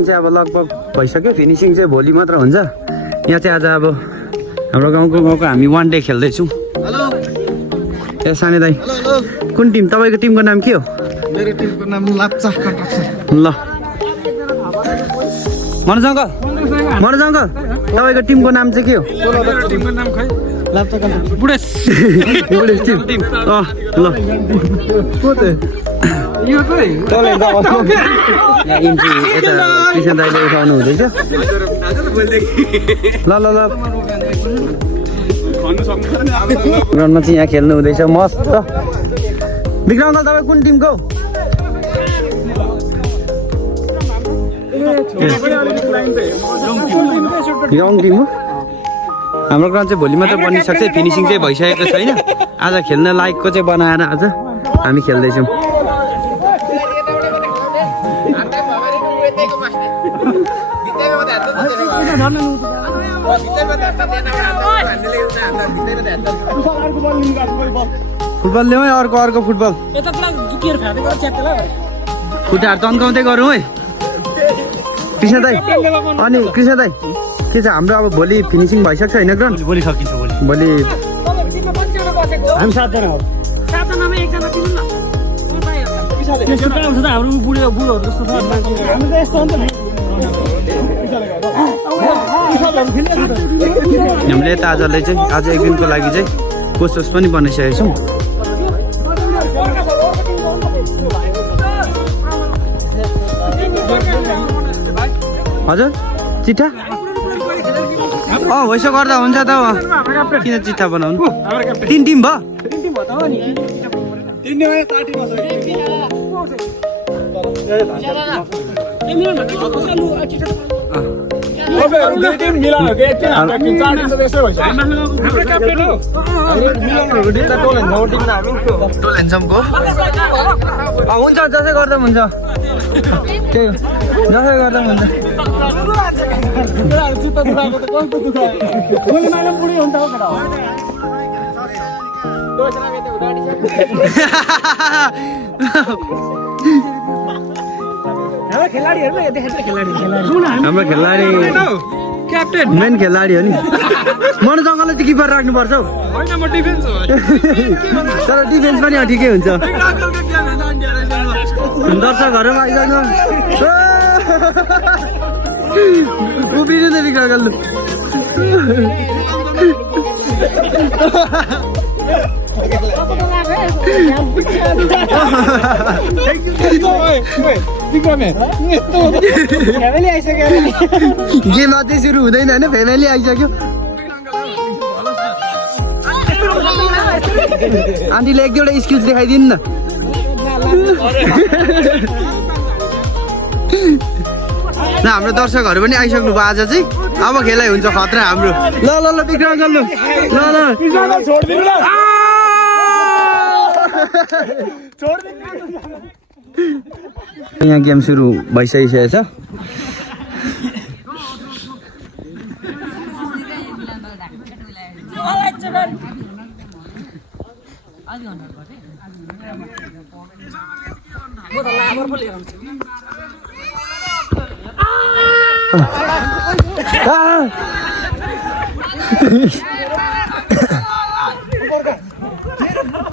चाहिँ अब लगभग भइसक्यो फिनिसिङ चाहिँ भोलि मात्र हुन्छ यहाँ चाहिँ आज अब हाम्रो गाउँको हामी वान डे खेल्दैछौँ ए साने दाइ कुन टिम तपाईँको टिमको नाम के हो मेरो टिमको नाम लाप्चा कन्ट्रक्सन ल मनोज अङ्कल तपाईँको टिमको नाम चाहिँ के हो टिमको नाम खै लाप्चा कन्ट्रक्सन बुढेस टिम ल को त यो चाहिँ यता किसान दाइले उठाउनु हुँदैछ ल ग्राउन्डमा चाहिँ यहाँ खेल्नु हुँदैछ मस्त विक्रम अङ्कल तपाईँ कुन टिमको यङ टिम हो हाम्रो ग्राउन्ड चाहिँ भोलि मात्र बनिसक्छ फिनिसिङ चाहिँ भइसकेको छैन आज खेल्न लायकको चाहिँ बनाएर आज हामी खेल्दैछौँ फुटबल ल्याउँ है अर्को फुटबल खुट्टाहरू तन्काउँदै गरौँ है कृष्ण दाई अनि कृष्ण दाई के छ हाम्रो अब भोलि फिनिसिङ भइसक्छ होइन ग्राउन्ड भोलि सकिन्छ भोलि हामी 7 जना हो 7 जनामा एकजना दिनु न त्यस्तो काम छ त हाम्रो बुढोहरू जस्तो छ हामी त यस्तो हो नि हामीले त आजलाई चाहिँ आज एक दिनको लागि चाहिँ कोर्स पनि बनाइसकेको छौँ हजुर चिट्ठा वैसो गर्दा हुन्छ त किन चिट्ठा बनाउनु 3 टिम भयो हुन्छ जसै गर्दा हुन्छ त्यही जसै गर्दा हुन्छ हाम्रो खेलाडी क्याप्टेन मेन खेलाडी हो नि मनोज अङ्कलले चाहिँ किपर राख्नुपर्छ हौ तर डिफेन्स पनि ठिकै हुन्छ दर्शकहरू आइसक्नु उभिनु त बिक्रा गल्लु गेम अझै सुरु हुँदैन होइन फ्यामिली आइसक्यो आन्टीले एक दुईवटा स्किल्स देखाइदिनु न हाम्रो दर्शकहरू पनि आइसक्नु भयो आज चाहिँ अब खेलाइ हुन्छ खतरा हाम्रो ल विक्रम गल्नु ल यहाँ गेम सुरु भइसकिसकेको छ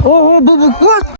ओ